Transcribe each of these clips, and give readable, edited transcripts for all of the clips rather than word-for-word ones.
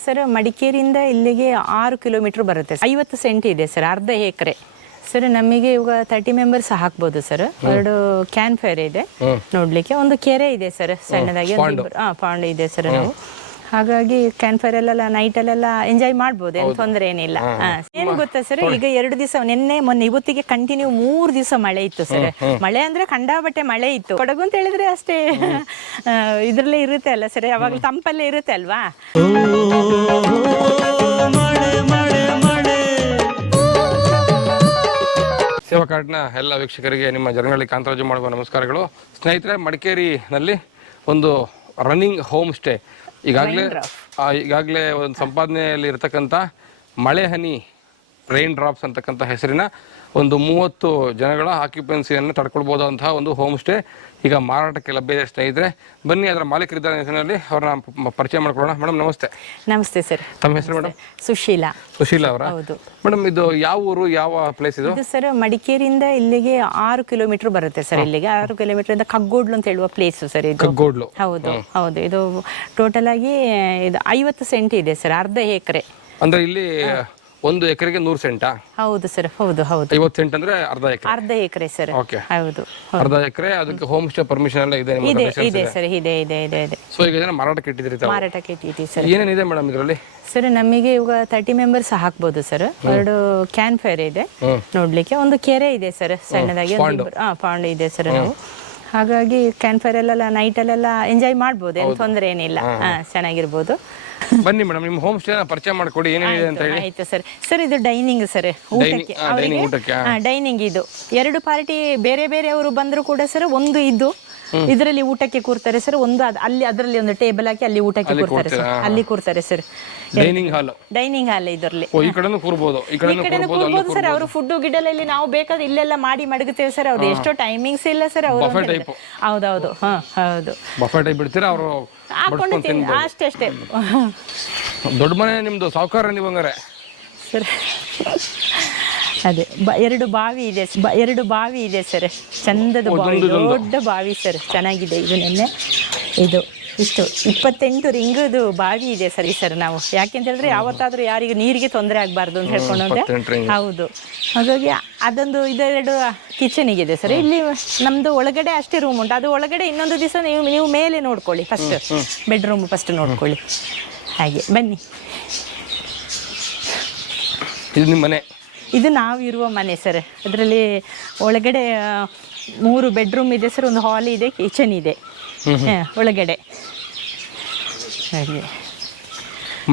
Sir ಮಡಿಕೇರಿಯಿಂದ ಇಲ್ಲಿಗೆ 6 kilometre ಬರುತ್ತೆ. 50 scent ಇದೆ ಸರ್, ಅರ್ಧ ಎಕರೆ ಸರ್. ನಮಗೆ ಇವಾಗ 30 ಮೆಂಬರ್ಸ್ ಹಾಕ್ಬೋದು ಸರ್. 2 ಕ್ಯಾನ್ ಫೈರ್ ಇದೆ ನೋಡ್ಲಿಕ್ಕೆ, ಒಂದು ಕೆರೆ ಇದೆ ಸರ್ ಸಣ್ಣದಾಗಿ, ಪಾಂಡ್ ಇದೆ ಸರ್. ನಾವು ಹಾಗಾಗಿ ಕ್ಯಾನ್ ಫೈರ್ ಅಲ್ಲೆಲ್ಲ ನೈಟ್ ಅಲ್ಲೆಲ್ಲ ಎಂಜಾಯ್ ಮಾಡ್ಬೋದು, ಏನು ತೊಂದರೆ ಏನಿಲ್ಲ. ಏನು ಗೊತ್ತಾ ಸರ್, ಈಗ 2 ದಿವಸ ನಿನ್ನೆ ಮೊನ್ನೆ ಇವತ್ತಿಗೆ ಕಂಟಿನ್ಯೂ 3 ದಿವಸ ಮಳೆ ಇತ್ತು ಸರ್. ಮಳೆ ಅಂದ್ರೆ ಕಂಡಾಬಟ್ಟೆ ಮಳೆ ಇತ್ತು. ಕೊಡಗು ಅಂತ ಹೇಳಿದ್ರೆ ಅಷ್ಟೇ ಇದ್ರಲ್ಲೇ ಇರುತ್ತೆ ಅಲ್ಲ ಸರ್, ಅವಾಗ ತಂಪಲ್ಲೇ ಇರುತ್ತೆ ಅಲ್ವಾ. ಸೇವಾಕಾರ್ಟ್ನ ಎಲ್ಲ ವೀಕ್ಷಕರಿಗೆ ನಿಮ್ಮ ಜರಗನಹಳ್ಳಿ ಕಾಂತರಾಜು ಮಾಡುವ ನಮಸ್ಕಾರಗಳು. ಸ್ನೇಹಿತರೆ, ಮಡಿಕೇರಿನಲ್ಲಿ ಒಂದು ರನ್ನಿಂಗ್ ಹೋಮ್ ಸ್ಟೇ ಈಗಾಗಲೇ ಒಂದು ಸಂಪಾದನೆಯಲ್ಲಿ ಇರತಕ್ಕಂಥ ಮಳೆ ಹನಿ ರೈನ್ ಡ್ರಾಪ್ಸ್ ಅಂತಕ್ಕಂಥ ಹೆಸರಿನ ಒಂದು 30 ಜನಗಳ ಆಕ್ಯುಪೆನ್ಸಿಯನ್ನು ತಡ್ಕೊಳ್ಬೋದಂತಹ ಒಂದು ಹೋಮ್ ಸ್ಟೇ ಈಗ ಮಾರಾಟಕ್ಕೆ ಲಭ್ಯ ಇದೆ. ಸ್ನೇಹಿತರೆ, ಬನ್ನಿ ಅದರ ಮಾಲೀಕರಿದ್ದಾರೆ ಹೆಸರಿನಲ್ಲಿ ಅವ್ರನ್ನ ಪರಿಚಯ ಮಾಡ್ಕೊಳ್ಳೋಣ. ಮೇಡಮ್ ನಮಸ್ತೆ. ನಮಸ್ತೆ ಸರ್. ತಮ್ಮ ಹೆಸರು ಮೇಡಮ್? ಸುಶೀಲಾ. ಸುಶೀಲಾ ಅವರ? ಹೌದು ಮೇಡಮ್. ಇದು ಯಾವ ಊರು, ಯಾವ ಪ್ಲೇಸ್ ಇದು? ಸರ್ ಮಡಿಕೇರಿಯಿಂದ ಇಲ್ಲಿಗೆ 6 ಕಿಲೋಮೀಟರ್ ಬರುತ್ತೆ ಸರ್. ಇಲ್ಲಿಗೆ 6 ಕಿಲೋಮೀಟರ್ ಇಂದ ಕಗ್ಗೋಡ್ಲು ಅಂತ ಹೇಳುವ ಪ್ಲೇಸ್ ಸರ್ ಇದು. ಕಗ್ಗೋಡ್ಲು? ಹೌದು ಹೌದು. ಇದು ಟೋಟಲ್ ಆಗಿ ಇದು 50 ಸೆಂಟ್ ಇದೆ ಸರ್, ಅರ್ಧ ಎಕರೆ. ಅಂದ್ರೆ ಇಲ್ಲಿ 1 ಎಕರೆಗೆ 100 ಸೆಂಟಾ? ಹೌದು ಸರ್. ಹೌದು ಹೌದು. 50 ಸೆಂಟ್ ಅಂದ್ರೆ ಅರ್ಧ ಎಕರೆ ಸರ್. ಓಕೆ, ಹೌದು. ಅರ್ಧ ಎಕರೆ. ಅದಕ್ಕೆ ಹೋಮ್ ಸ್ಟೇ ಪರ್ಮಿಷನ್ ಎಲ್ಲ ಇದೆ? ಇದೆ ಸರ್, ಇದೆ ಇದೆ ಇದೆ ಇದೆ. ಸೊ ಈಗ ಇದನ್ನ ಮಾರಾಟಕ್ಕೆ ಇಟ್ಟಿದ್ದೀರಿ? ಮಾರಾಟಕ್ಕೆ ಇಟ್ಟಿದ್ದೀವಿ ಸರ್. ಏನೇನಿದೆ ಮೇಡಮ್ ಇದರಲ್ಲಿ? ಸರ್ ನಮಗೆ ಇವಾಗ 30 ಮೆಂಬರ್ಸ್ ಹಾಕ್ಬೋದು ಸರ್. 2 ಕ್ಯಾನ್ ಫೈರ್ ಇದೆ ನೋಡ್ಲಿಕ್ಕೆ, ಒಂದು ಕೆರೆ ಇದೆ ಸರ್ ಸಣ್ಣದಾಗಿ, ಪಾಂಡ್ ಇದೆ ಸರ್. ನಾವು ಹಾಗಾಗಿ ಕ್ಯಾನ್ ಫೈರ್ ಅಲ್ಲೆಲ್ಲ ನೈಟ್ ಅಲ್ಲೆಲ್ಲ ಎಂಜಾಯ್ ಮಾಡ್ಬೋದು, ಏನು ತೊಂದರೆ ಏನಿಲ್ಲ. ಚೆನ್ನಾಗಿರ್ಬೋದು. ಬನ್ನಿ ಮೇಡಮ್, ನಿಮ್ಮ ಹೋಮ್ ಸ್ಟೇ ಪರಿಚಯ ಮಾಡಿಕೊಡಿ, ಏನೇನಿದೆ ಅಂತ ಹೇಳಿ. ಆಯ್ತು ಸರ್. ಸರ್ ಇದು ಡೈನಿಂಗ್ ಸರ್, ಊಟಕ್ಕೆ ಡೈನಿಂಗ್. ಇದು 2 ಪಾರ್ಟಿ ಬೇರೆ ಬೇರೆ ಅವರು ಬಂದ್ರು ಕೂಡ ಸರ್, ಒಂದು ಇದು ಇದರಲ್ಲಿ ಊಟಕ್ಕೆ ಕೂರ್ತಾರೆ ಸರ್. ಒಂದು ಅಲ್ಲಿ ಅದರಲ್ಲಿ ಒಂದು ಟೇಬಲ್ ಹಾಕಿ ಅಲ್ಲಿ ಊಟಕ್ಕೆ ಕೂರ್ತಾರೆ ಸರ್, ಅಲ್ಲಿ ಕೂರ್ತಾರೆ ಸರ್. ಡೈನಿಂಗ್ ಹಾಲ್ ಇದರಲ್ಲಿ ಈ ಕಡೆನೂ ಕೂರ್ಬೋದು, ಈ ಕಡೆನೂ ಕೂರ್ಬೋದು ಸರ್. ಅವರು ಫುಡ್ ಗಿಡಲ್ಲಿ ನಾವು ಬೇಕಾದ್ರೆ ಇಲ್ಲೆಲ್ಲ ಮಾಡಿ ಮಡಗುತ್ತೇವೆ ಸರ್. ಅವ್ರು ಎಷ್ಟೋ ಟೈಮಿಂಗ್ಸ್ ಇಲ್ಲ ಸರ್ ಅವರು. ಹೌದೌದು. ಹೌದು, ಬಫೆ ಟೈಪ್ ಬಿಡ್ತೀರಾ? ಅವರು ಅಷ್ಟೇ ಅಷ್ಟೇ. ದೊಡ್ಡ ಮನೆ ನಿಮ್ದು, ಸಾವುಕಾರ ನೀವು ಹಂಗಾರೆ ಸರ್. ಅದೇ 2 ಬಾವಿ ಇದೆ, 2 ಬಾವಿ ಇದೆ ಸರ್. ಚಂದದ ಬಾವಿ, ದೊಡ್ಡ ಬಾವಿ ಸರ್, ಚೆನ್ನಾಗಿದೆ. ಇದು ನೆನ್ನೆ ಇದು ಇಷ್ಟು 28 ರಿಂಗದು ಬಾವಿ ಇದೆ ಸರಿ ಸರ್. ನಾವು ಯಾಕೆಂತ ಹೇಳಿದ್ರೆ ಯಾವತ್ತಾದ್ರೂ ಯಾರಿಗೂ ನೀರಿಗೆ ತೊಂದರೆ ಆಗಬಾರ್ದು ಅಂತ ಹೇಳ್ಕೊಂಡ್ರೆ, ಹೌದು. ಹಾಗಾಗಿ ಅದೊಂದು 2 ಕಿಚನಿಗಿದೆ ಸರ್. ಇಲ್ಲಿ ನಮ್ದು ಒಳಗಡೆ ಅಷ್ಟೇ ರೂಮ್ ಉಂಟು. ಅದು ಒಳಗಡೆ ಇನ್ನೊಂದು ದಿವಸ ನೀವು ಮೇಲೆ ನೋಡ್ಕೊಳ್ಳಿ, ಫಸ್ಟ್ ಬೆಡ್ರೂಮ್ ಫಸ್ಟ್ ನೋಡ್ಕೊಳ್ಳಿ. ಹಾಗೆ ಬನ್ನಿ. ಇದು ನಿಮ್ಮ ಮನೆ? ಇದು ನಾವು ಇರುವ ಮನೆ ಸರ್. ಅದರಲ್ಲಿ ಒಳಗಡೆ 3 ಬೆಡ್ರೂಮ್ ಇದೆ ಸರ್, ಒಂದು ಹಾಲ್ ಇದೆ, ಕಿಚನ್ ಇದೆ ಒಳಗಡೆ. ಹಾಗೆ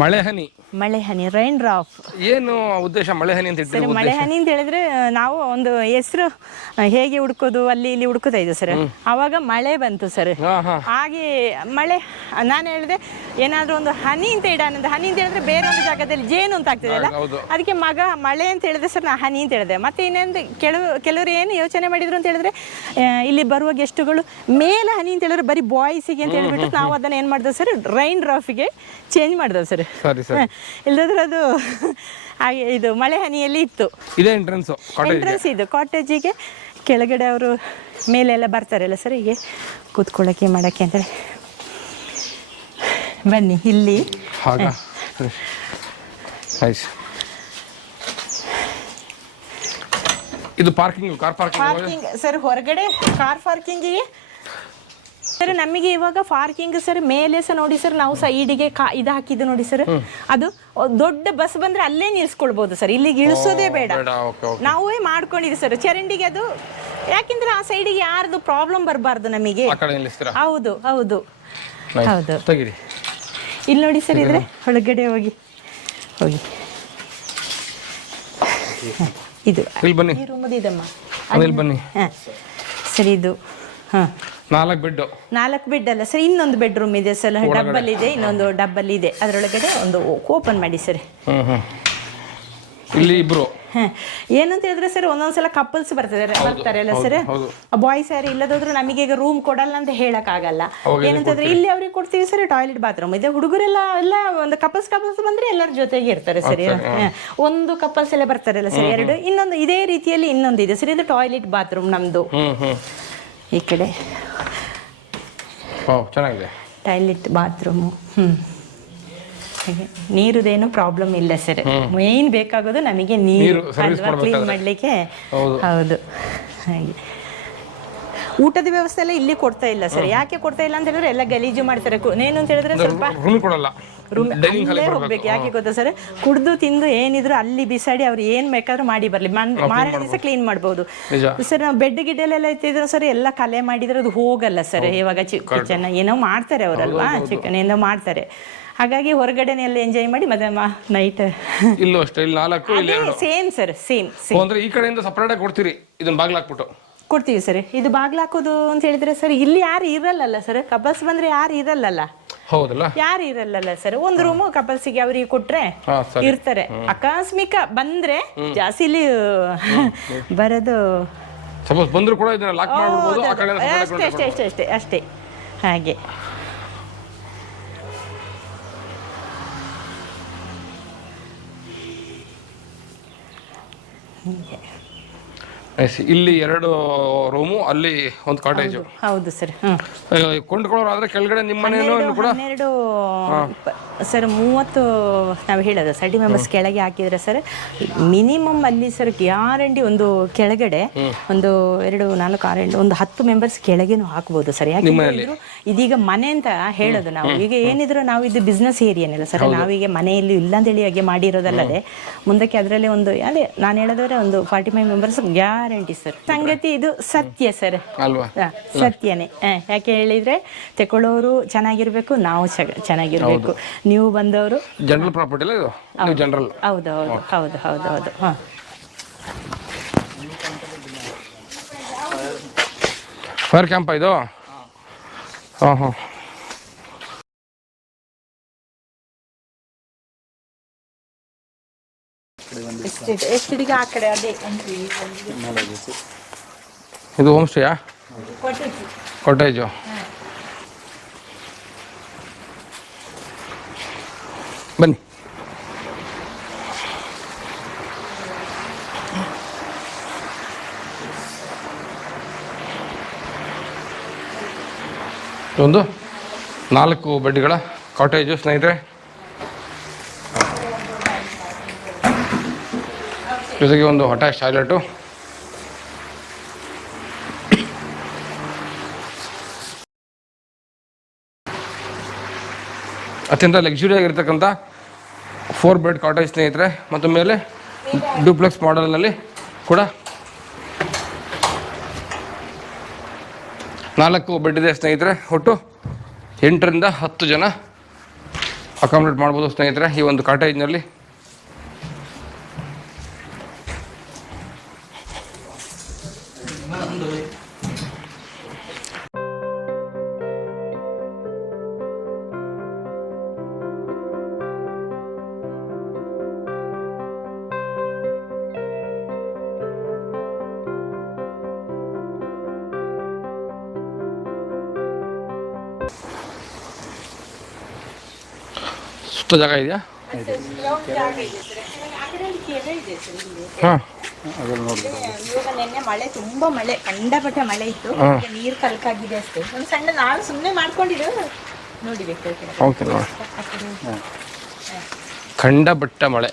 ಮಳೆ ಹನಿ ರೈನ್ ಡ್ರಾಪ್. ಏನು ಉದ್ದೇಶ ಮಳೆ ಹನಿ ಅಂತ ಸರ್? ಮಳೆ ಹನಿ ಅಂತ ಹೇಳಿದ್ರೆ ನಾವು ಒಂದು ಹೆಸರು ಹೇಗೆ ಹುಡ್ಕೋದು, ಅಲ್ಲಿ ಇಲ್ಲಿ ಹುಡ್ಕೋತಾ ಇದ್ವು ಸರ್. ಆವಾಗ ಮಳೆ ಬಂತು ಸರ್. ಹಾಗೆ ಮಳೆ ನಾನು ಹೇಳಿದೆ ಏನಾದ್ರೂ ಒಂದು ಹನಿ ಅಂತ ಇಡೋಣ. ಹನಿ ಅಂತ ಹೇಳಿದ್ರೆ ಬೇರೆ ಒಂದು ಜಾಗದಲ್ಲಿ ಜೇನು ಅಂತ ಆಗ್ತದೆ ಅಲ್ಲ, ಅದಕ್ಕೆ ಮಳೆ ಅಂತ ಹೇಳಿದ್ರೆ ಸರ್ ನಾ ಹನಿ ಅಂತ ಹೇಳಿದೆ. ಮತ್ತೆ ಇನ್ನೊಂದು ಕೆಲವರು ಏನು ಯೋಚನೆ ಮಾಡಿದ್ರು ಅಂತ ಹೇಳಿದ್ರೆ, ಇಲ್ಲಿ ಬರುವ ಗೆಸ್ಟುಗಳು ಮೇಲೆ ಹನಿ ಅಂತ ಹೇಳಿದ್ರೆ ಬರೀ ಬಾಯ್ಸಿಗೆ ಅಂತ ಹೇಳ್ಬಿಟ್ಟು ನಾವು ಅದನ್ನ ಏನ್ ಮಾಡಿದ್ವಿ ಸರ್, ರೈನ್ ಡ್ರಾಪ್ಗೆ ಚೇಂಜ್ ಮಾಡಿದ್ವಿ ಸರ್. ಇಲ್ಲದ್ರೆ ಅದು ಹಾಗೆ ಇದು ಮಳೆ ಹನಿಯಲ್ಲಿ ಇತ್ತು. ಎಂಟ್ರೆನ್ಸ್ ಇದು ಕಾಟೇಜಿಗೆ. ಕೆಳಗಡೆ ಅವರು ಮೇಲೆಲ್ಲ ಬರ್ತಾರಲ್ಲ ಸರ್, ಹೀಗೆ ಕೂತ್ಕೊಳ್ಳೋಕ್ಕೆ ಮಾಡೋಕ್ಕೆ ಅಂತ. ಬನ್ನಿ ಇಲ್ಲಿ. ಇದು ಕಾರ್ ಪಾರ್ಕಿಂಗ್ ಸರ್. ಹೊರಗಡೆ ಕಾರ್ ಪಾರ್ಕಿಂಗಿಗೆ ಸರ್ ನಮಗೆ ಇವಾಗ ಪಾರ್ಕಿಂಗ್ ಸರ್ ಮೇಲೆ ಸಹ ನೋಡಿ ಸರ್, ನಾವು ಸೈಡಿಗೆ ಇದು ಹಾಕಿದ್ದು ನೋಡಿ ಸರ್. ಅದು ದೊಡ್ಡ ಬಸ್ ಬಂದ್ರೆ ಅಲ್ಲೇ ನಿಲ್ಸ್ಕೊಳ್ಬಹುದು ಸರ್, ಇಲ್ಲಿಗೆ ಇಳಿಸೋದೇ ಬೇಡ. ನಾವೇ ಮಾಡ್ಕೊಂಡಿದ್ದೀವಿ ಸರ್ ಚರಂಡಿಗೆ. ಅದು ಯಾಕೆಂದ್ರೆ ಆ ಸೈಡಿಗೆ ಯಾರ್ದು ಪ್ರಾಬ್ಲಮ್ ಬರಬಾರ್ದು ನಮಗೆ. ಹೌದು ಹೌದು ಹೌದು. ಇಲ್ಲಿ ನೋಡಿ ಸರ್, ಇದ್ರೆ ಒಳಗಡೆ ಹೋಗಿ ಇದು ರೂಮದು ಇದಮ್ಮ. ಸರಿ, ಇದು 4 ಬೆಡ್ ಅಲ್ಲ ಸರ್, ಇನ್ನೊಂದು ಬೆಡ್ರೂಮ್ ಇದೆ ಸರ್, ಡಬ್ಬಲ್ ಇದೆ, ಇನ್ನೊಂದು ಡಬ್ಬಲ್ ಇದೆ. ಅದರೊಳಗಡೆ ಒಂದು ಓಪನ್ ಮಾಡಿ ಸರ್. ಇಲ್ಲಿ ಇಬ್ರು ಏನಂತ ಹೇಳಿದ್ರೆ ಸರ್, ಒಂದೊಂದ್ಸಲ ಕಪಲ್ಸ್ ಬರ್ತಾರಲ್ಲ ಸರ್, ಬಾಯ್ಸ್ ಯಾರು ಇಲ್ಲದಾದ್ರು ನಮಗೆ ಈಗ ರೂಮ್ ಕೊಡಲ್ಲ ಅಂತ ಹೇಳಕ್ ಆಗಲ್ಲ. ಏನಂತಂದ್ರೆ ಇಲ್ಲಿ ಅವ್ರಿಗೆ ಕೊಡ್ತೀವಿ ಸರ್, ಟಾಯ್ಲೆಟ್ ಬಾತ್ರೂಮ್ ಇದೆ. ಹುಡುಗರೆಲ್ಲ ಎಲ್ಲ ಒಂದು ಕಪಲ್ಸ್ ಬಂದ್ರೆ ಎಲ್ಲರ ಜೊತೆಗೆ ಇರ್ತಾರೆ ಸರಿ. ಒಂದು ಕಪಲ್ಸ್ ಎಲ್ಲ ಬರ್ತಾರಲ್ಲ ಸರ್, 2. ಇನ್ನೊಂದು ಇದೇ ರೀತಿಯಲ್ಲಿ ಇನ್ನೊಂದು ಇದೆ ಸರ್, ಇದು ಟಾಯ್ಲೆಟ್ ಬಾತ್ರೂಮ್ ನಮ್ದು. ಈ ಕಡೆ ಚೆನ್ನಾಗಿದೆ ಟಾಯ್ಲೆಟ್ ಬಾತ್ರೂಮು. ನೀರುದೇನು ಪ್ರಾಬ್ಲಮ್ ಇಲ್ಲ ಸರ್. ಮೇನ್ ಬೇಕಾಗೋದು ನಮಗೆ ನೀರು ಅಲ್ವಾ ಕ್ಲೀನ್ ಮಾಡಲಿಕ್ಕೆ. ಹೌದು ಹಾಗೆ. ಊಟದ ವ್ಯವಸ್ಥೆ ಎಲ್ಲ ಇಲ್ಲಿ ಕೊಡ್ತಾ ಇಲ್ಲ ಸರ್. ಯಾಕೆ ಕೊಡ್ತಾ ಇಲ್ಲ ಅಂತ ಹೇಳಿದ್ರೆ ಎಲ್ಲ ಗಲೀಜು ಮಾಡ್ತಾರೆ. ಏನು ಅಂತ ಹೇಳಿದ್ರೆ ಸ್ವಲ್ಪ ಅಲ್ಲೇ ಹೋಗ್ಬೇಕು. ಯಾಕೆ ಗೊತ್ತಾ ಸರ್, ಕುಡ್ದು ತಿಂದು ಏನಿದ್ರು ಅಲ್ಲಿ ಬಿಸಾಡಿ ಅವ್ರು ಏನ್ ಬೇಕಾದ್ರೂ ಮಾಡಿ ಬರ್ಲಿ, ಮಾರನೇ ದಿವಸ ಕ್ಲೀನ್ ಮಾಡ್ಬೋದು ಸರ್. ನಾವು ಬೆಡ್ ಗಿಡ್ಡೆಲ್ಲ ಇತ್ತಿದ್ರು ಸರ್, ಎಲ್ಲ ಕಲೆ ಮಾಡಿದ್ರೆ ಅದು ಹೋಗಲ್ಲ ಸರ್. ಇವಾಗ ಕಿಚನ್ ಏನೋ ಮಾಡ್ತಾರೆ ಅವರಲ್ವಾ, ಚಿಕನ್ ಏನೋ ಮಾಡ್ತಾರೆ. ಹಾಗಾಗಿ ಹೊರಗಡೆನೆ ಎಲ್ಲ ಎಂಜಾಯ್ ಮಾಡಿ ಮತ್ತೆ ನೈಟ್ ಇಲ್ಲೂ ಅಷ್ಟೇ. ಇಲ್ಲಿ 4 ಸೇಮ್ ಸರ್, ಸೇಮ್ ಅಂದ್ರೆ ಈ ಕಡೆಯಿಂದ ಸಪರೇಟ್ ಆಗಿ ಕೊಡ್ತೀರಿ, ಇದನ್ನ ಬಾಗ್ಲು ಹಾಕ್ಬಿಟ್ಟು ಕೊಡ್ತೀವಿ ಸರ್. ಇದು ಬಾಗ್ಲು ಹಾಕೋದು ಅಂತ ಹೇಳಿದ್ರೆ ಸರ್, ಇಲ್ಲಿ ಯಾರು ಇರಲ್ಲ ಸರ್. ಕಪಲ್ಸ್ ಬಂದ್ರೆ ಯಾರು ಇರಲ್ಲ. ಹೌದಲ್ಲ, ಯಾರು ಇರಲ್ಲ ಸರ್. ಒಂದು ರೂಮು ಕಪಲ್ಸಿಗೆ ಅವ್ರಿಗೆ ಕೊಟ್ರೆ ಇರ್ತಾರೆ. ಆಕಸ್ಮಿಕ ಬಂದ್ರೆ ಜಾಸ್ತಿ ಇಲ್ಲಿ ಬರೋದು. ಸಪೋಸ್ ಬಂದ್ರು ಕೂಡ ಇದನ್ನ ಲಾಕ್ ಮಾಡಬಹುದು. ಅಷ್ಟೇ ಹಾಗೆ. ಇಲ್ಲಿ 2 ರೂಮು, ಅಲ್ಲಿ ಒಂದು ಕಾಟೇಜು. ಹೌದು ಸರ್. ಕೊಂಡ್ಕೊಳ್ಳೋರಾದ್ರೆ ಕೆಳಗಡೆ ನಿಮ್ಮ ಮನೇನು ಕೂಡ 12 ಸರ್ 30 ನಾವು ಹೇಳೋದು 30 ಮೆಂಬರ್ಸ್ ಕೆಳಗೆ ಹಾಕಿದ್ರೆ ಸರ್ ಮಿನಿಮಮ್ ಅಲ್ಲಿ ಸರ್ ಗ್ಯಾರಂಟಿ ಒಂದು ಕೆಳಗಡೆ ಒಂದು 2, 4, 6, 8 ಒಂದು 10 ಮೆಂಬರ್ಸ್ ಕೆಳಗೇನು ಹಾಕ್ಬೋದು ಸರ್. ಯಾಕೆ ಇದೀಗ ಮನೆ ಅಂತ ಹೇಳೋದು ನಾವು. ಈಗ ಏನಿದ್ರು ನಾವು ಇದು ಬಿಸ್ನೆಸ್ ಏರಿಯಾನೆಲ್ಲ ಸರ್. ನಾವೀಗ ಮನೆಯಲ್ಲಿ ಇಲ್ಲ ಅಂತೇಳಿ ಹಾಗೆ ಮಾಡಿರೋದಲ್ಲದೆ ಮುಂದಕ್ಕೆ ಅದರಲ್ಲಿ ಒಂದು ಅದೇ ನಾನು ಹೇಳೋದಾದ್ರೆ ಒಂದು 45 ಮೆಂಬರ್ಸ್ ಗ್ಯಾರಂಟಿ ಸರ್. ಸಂಗತಿ ಇದು ಸತ್ಯ ಸರ್, ಸತ್ಯನೇ. ಯಾಕೆ ಹೇಳಿದ್ರೆ ತಗೊಳ್ಳೋರು ಚೆನ್ನಾಗಿರ್ಬೇಕು, ನಾವು ಚೆನ್ನಾಗಿರ್ಬೇಕು. ನೀವು ಬಂದವರು ಜನರಲ್ ಪ್ರಾಪರ್ಟಿ ಅಲ್ಲ ಇದು, ನೀವು ಜನರಲ್. ಹೌದು ಹೌದು ಹೌದು ಹೌದು ಹೌದು. ಹಾಂ, ಫೈರ್ ಕ್ಯಾಂಪ್ ಇದು. ಹಾಂ ಹಾಂ. ಎಷ್ಟಿಗೆ ಆ ಕಡೆ ಅದೇ ಇದು ಹೋಮ್ ಸ್ಟೇಯಾ? ಕಾಟೇಜು. ಬನ್ನಿ. ಒಂದು 4 ಬೆಡ್ಗಳ ಕಾಟೇಜು ಸ್ನೇಹಿತರೆ. ಜೊತೆಗೆ ಒಂದು ಅಟ್ಯಾಚ್ ಟಾಯ್ಲೆಟು. ಅತ್ಯಂತ ಲಕ್ಸುರಿ ಆಗಿರ್ತಕ್ಕಂಥ 4 ಬೆಡ್ ಕಾಟೇಜ್ ಸ್ನೇಹಿತರೆ. ಮತ್ತು ಮೇಲೆ ಡ್ಯೂಪ್ಲೆಕ್ಸ್ ಮಾಡೆಲ್ನಲ್ಲಿ ಕೂಡ 4 ಬೆಡ್ ಇದೆ ಸ್ನೇಹಿತರೆ. ಒಟ್ಟು 8 ರಿಂದ 10 ಜನ ಅಕಾಮಿಡೇಟ್ ಮಾಡ್ಬೋದು ಸ್ನೇಹಿತರೆ ಈ ಒಂದು ಕಾಟೇಜ್ನಲ್ಲಿ. ಸುತ್ತ ಜಾಗ ಇದೆಯಾ? ಹಾಂ, ಇವಾಗ ನಿನ್ನೆ ಮಳೆ ತುಂಬಾ ಮಳೆ, ಕಂಡಪಟ್ಟೆ ಮಳೆ ಇತ್ತು. ನೀರು ಕಲ್ಕಾಗಿದೆ ಅಷ್ಟೇ. ಒಂದು ಸಣ್ಣ ನಾನು ಸುಮ್ಮನೆ ಮಾಡ್ಕೊಂಡಿದ್ದು ನೋಡಿಬೇಕು. ಓಕೆ, ಕಂಡಪಟ್ಟ ಮಳೆ.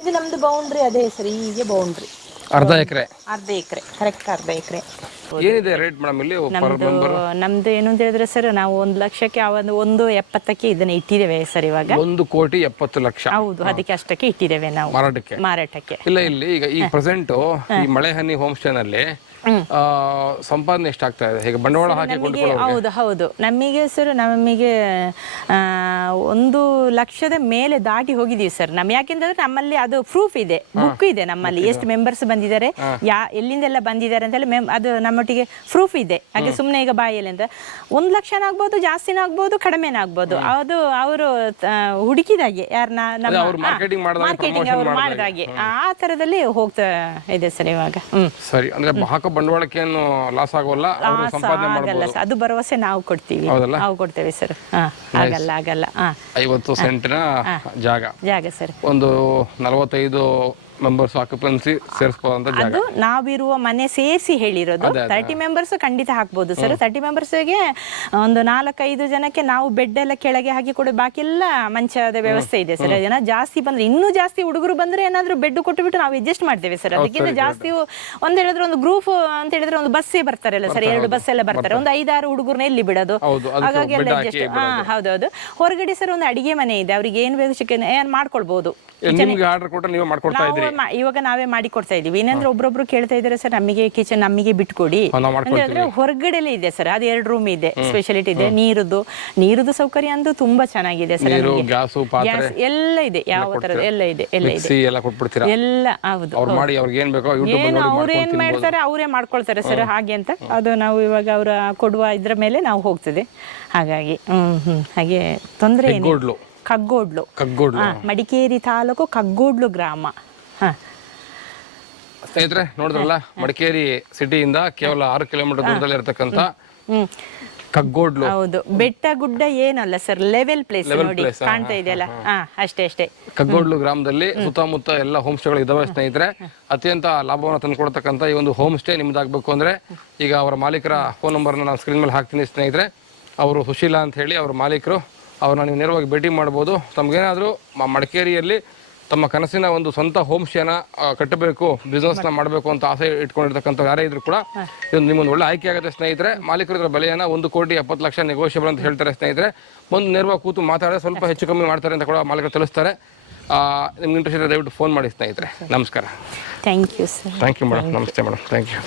ಇದು ನಮ್ದು ಬೌಂಡ್ರಿ ಅದೇ ಸರ್. ಹೀಗೆ ಬೌಂಡ್ರಿ ಅರ್ಧ ಎಕರೆ ಕರೆಕ್ಟ್, ಅರ್ಧ ಎಕರೆ. ಏನಿದೆ ರೇಟ್ ಮೇಡಮ್ ಇಲ್ಲಿ? ನಮ್ದು ಏನು ಅಂತ ಹೇಳಿದ್ರೆ ಸರ್, ನಾವು 1 ಲಕ್ಷಕ್ಕೆ 170ಕ್ಕೆ ಇದನ್ನ ಇಟ್ಟಿದ್ದೇವೆ ಸರ್. ಇವಾಗ 1,70,00,000. ಹೌದು, ಅದಕ್ಕೆ ಅಷ್ಟಕ್ಕೆ ಇಟ್ಟಿದ್ದೇವೆ ನಾವು ಮಾರಾಟಕ್ಕೆ. ಇಲ್ಲ, ಇಲ್ಲಿ ಈಗ ಈ ಪ್ರೆಸೆಂಟ್ ಈ ಮಳೆ ಹನಿ ಹೋಮ್ ಸ್ಟೇ ನಲ್ಲಿ ಸಂಪಾದನೆ ಎಷ್ಟಾಗ್ತಾ ಇದೆ? ಹೇಗೆ ಬಂಡವಾಳ ಹಾಕಿ ಕೊಂಡ್ಕೊಳ್ಳೋದು? ಹೌದು ನಮಗೆ ಸರ್, ನಮಗೆ 1 ಲಕ್ಷದ ಮೇಲೆ ದಾಟಿ ಹೋಗಿದೀವಿ ಸರ್. ಯಾಕೆಂದ್ರೆ ನಮ್ಮಲ್ಲಿ ಅದು ಪ್ರೂಫ್ ಇದೆ, ಬುಕ್ ಇದೆ ನಮ್ಮಲ್ಲಿ, ಎಷ್ಟು ಮೆಂಬರ್ಸ್ ಬಂದಿದ್ದಾರೆ, ಎಲ್ಲಿಂದೆಲ್ಲ ಬಂದಿದ್ದಾರೆ ಅಂತ ಹೇಳಿ ಅದು ನಮ್ಮ ನಮ್ಮೊಟ್ಟಿಗೆ ಪ್ರೂಫ್ ಇದೆ. ಹಾಗೆ ಸುಮ್ಮನೆ ಈಗ ಬಾಯಲ್ಲಿ ಅಂತ 1 ಲಕ್ಷನ ಆಗ್ಬೋದು, ಜಾಸ್ತಿನ ಆಗ್ಬೋದು, ಕಡಿಮೆನ ಆಗ್ಬೋದು. ಅದು ಅವರು ಹುಡುಕಿದಾಗೆ ಯಾರನ್ನ ನಮ್ಮ ಮಾರ್ಕೆಟಿಂಗ್ ಅವರು ಮಾಡಿದಾಗೆ ಆ ತರದಲ್ಲಿ ಹೋಗ್ತಾ ಇದೆ ಸರ್ ಇವಾಗ. ಸರಿ, ಅಂದ್ರೆ ಹಾಕೋ ಬಂಡವಾಳಕ್ಕೆ ಏನು ಲಾಸ್ ಆಗೋಲ್ಲ, ಆಗಲ್ಲ ಸರ್. ಅದು ಭರವಸೆ ನಾವು ಕೊಡ್ತೀವಿ, ನಾವು ಕೊಡ್ತೇವೆ ಸರ್. ಆಗಲ್ಲ ಆಗಲ್ಲ. 50 ಸೆಂಟ್ನ ಜಾಗ ಸರ್. ಒಂದು 45 ಮೆಂಬರ್ಸ್ ಆಕ್ಯುಪೆನ್ಸಿ ಸೇರಿಸಬಹುದು. ಅದು ನಾವಿರುವ ಮನೆ ಸೇರಿಸಿ ಹೇಳಿರೋದು. 30 ಮೆಂಬರ್ಸ್ ಖಂಡಿತ ಹಾಕ್ಬೋದು ಸರ್. 30 ಮೆಂಬರ್ಸ್ಗೆ ಒಂದು 4-5 ಜನಕ್ಕೆ ನಾವು ಬೆಡ್ ಎಲ್ಲ ಕೆಳಗೆ ಹಾಕಿ ಕೊಡಿ, ಬಾಕಿ ಎಲ್ಲ ಮಂಚದ ವ್ಯವಸ್ಥೆ ಇದೆ ಸರ್. ಜನ ಜಾಸ್ತಿ ಬಂದ್ರೆ, ಇನ್ನೂ ಜಾಸ್ತಿ ಹುಡುಗರು ಬಂದ್ರೆ ಏನಾದ್ರು ಬೆಡ್ ಕೊಟ್ಟುಬಿಟ್ಟು ನಾವು ಅಡ್ಜಸ್ಟ್ ಮಾಡ್ತೇವೆ ಸರ್. ಅದಕ್ಕಿಂತ ಜಾಸ್ತಿ ಒಂದ್ ಹೇಳಿದ್ರೆ ಒಂದು ಗ್ರೂಪ್ ಅಂತ ಹೇಳಿದ್ರೆ ಒಂದು ಬಸ್ಸೇ ಬರ್ತಾರಲ್ಲ ಸರ್, 2 ಬಸ್ ಎಲ್ಲ ಬರ್ತಾರೆ. ಒಂದು 5-6 ಹುಡುಗರನ್ನ ಎಲ್ಲಿ ಬಿಡೋದು, ಹಾಗಾಗಿ ಎಲ್ಲ ಅಡ್ಜಸ್ಟ್. ಹೌದೌದು. ಹೊರಗಡೆ ಸರ್ ಒಂದು ಅಡಿಗೆ ಮನೆ ಇದೆ, ಅವ್ರಿಗೆ ಏನ್ ಬೇಕು ಚಿಕನ್ ಏನ್ ಮಾಡ್ಕೊಳ್ಬಹುದು. ಇವಾಗ ನಾವೇ ಮಾಡಿ ಕೊಡ್ತಾ ಇದೀವಿ. ಏನಂದ್ರೆ ಒಬ್ರೊಬ್ರು ಕೇಳ್ತಾ ಇದಾರೆ ಸರ್, ನಮಗೆ ಕಿಚನ್ ನಮಗೆ ಬಿಟ್ಕೊಡಿ ಅಂದ್ರೆ ಹೊರಗಡೆಲೇ ಇದೆ ಸರ್. ಅದು 2 ರೂಮ್ ಇದೆ, ಸ್ಪೆಷಾಲಿಟಿ ಇದೆ. ನೀರುದು ಸೌಕರ್ಯ ಅಂತೂ ತುಂಬಾ ಚೆನ್ನಾಗಿದೆ ಸರ್. ಗ್ಯಾಸ್ ಎಲ್ಲ ಇದೆ, ಯಾವ ತರದ ಎಲ್ಲ ಇದೆ, ಎಲ್ಲ ಹೌದು. ಏನು ಅವ್ರು ಏನ್ ಮಾಡ್ತಾರೆ ಅವರೇ ಮಾಡ್ಕೊಳ್ತಾರೆ ಸರ್. ಹಾಗೆ ಅಂತ ಅದು ನಾವು ಇವಾಗ ಅವ್ರ ಕೊಡುವ ಇದ್ರ ಮೇಲೆ ನಾವು ಹೋಗ್ತದೆ. ಹಾಗಾಗಿ ಹಾಗೆ ತೊಂದರೆ ಏನು. ಕಗ್ಗೋಡ್ಲು, ಮಡಿಕೇರಿ ತಾಲೂಕು ಕಗ್ಗೋಡ್ಲು ಗ್ರಾಮ. ಸ್ನೇಹಿತರೆ ನೋಡಿದ್ರಲ್ಲ, ಮಡಿಕೇರಿ ಸಿಟಿಯಿಂದ ಕೇವಲ 6 ಕಿಲೋಮೀಟರ್ ದೂರದಲ್ಲಿ ಇರತಕ್ಕಂತ ಕಗ್ಗೋಡ್ಲು. ಹೌದು, ಬೆಟ್ಟ ಗುಡ್ಡ ಏನಲ್ಲ ಸರ್, ಲೆವೆಲ್ ಪ್ಲೇಸ್ ನೋಡಿ ಕಾಣ್ತಾ ಇದೆಯಲ್ಲ, ಅಷ್ಟೇ. ಕಗ್ಗೋಡ್ಲು ಗ್ರಾಮದಲ್ಲಿ ಸುತ್ತಮುತ್ತ ಎಲ್ಲ ಹೋಮ್ ಸ್ಟೇಗಳು ಇದಾವೆ ಸ್ನೇಹಿತರೆ. ಅತ್ಯಂತ ಲಾಭವನ್ನು ತಂದುಕೊಡ್ತಕ್ಕಂಥ ಈ ಒಂದು ಹೋಮ್ ಸ್ಟೇ ನಿಮ್ದಾಗಬೇಕು ಅಂದ್ರೆ ಈಗ ಅವರ ಮಾಲೀಕರ ಫೋನ್ ನಂಬರ್ನ ನಾನು ಸ್ಕ್ರೀನ್ ಮೇಲೆ ಹಾಕ್ತೀನಿ ಸ್ನೇಹಿತರೆ. ಅವರು ಸುಶೀಲಾ ಅಂತ ಹೇಳಿ ಅವ್ರ ಮಾಲೀಕರು. ಅವ್ರನ್ನ ನೀವು ನೇರವಾಗಿ ಭೇಟಿ ಮಾಡ್ಬೋದು. ತಮಗೇನಾದರೂ ಮಡಿಕೇರಿಯಲ್ಲಿ ತಮ್ಮ ಕನಸಿನ ಒಂದು ಸ್ವಂತ ಹೋಮ್ ಸ್ಟೇನ ಕಟ್ಟಬೇಕು, ಬಿಸ್ನೆಸ್ನ ಮಾಡಬೇಕು ಅಂತ ಆಸೆ ಇಟ್ಕೊಂಡಿರ್ತಕ್ಕಂಥ ಯಾರೇ ಇದ್ರು ಕೂಡ ಇದೊಂದು ನಿಮ್ಮೊಂದು ಒಳ್ಳೆ ಆಯ್ಕೆ ಆಗುತ್ತೆ ಸ್ನೇಹಿತರೆ. ಮಾಲೀಕರ ಬೆಲೆಯನ್ನು 1,70,00,000 ನೆಗೋಷಿಯಬಲ್ ಅಂತ ಹೇಳ್ತಾರೆ ಸ್ನೇಹಿತರೆ. ಒಂದು ನೇರವಾಗಿ ಕೂತು ಮಾತಾಡಿದ್ರೆ ಸ್ವಲ್ಪ ಹೆಚ್ಚು ಕಮ್ಮಿ ಮಾಡ್ತಾರೆ ಅಂತ ಕೂಡ ಮಾಲೀಕರು ತಿಳಿಸ್ತಾರೆ. ನಿಮ್ಗೆ ಇಂಟ್ರೆಸ್ಟ್ ಇದ್ದರೆ ದಯವಿಟ್ಟು ಫೋನ್ ಮಾಡಿ ಸ್ನೇಹಿತರೆ. ನಮಸ್ಕಾರ. Thank you sir. Thank you madam. ನಮಸ್ತೆ ಮೇಡಮ್. Thank you.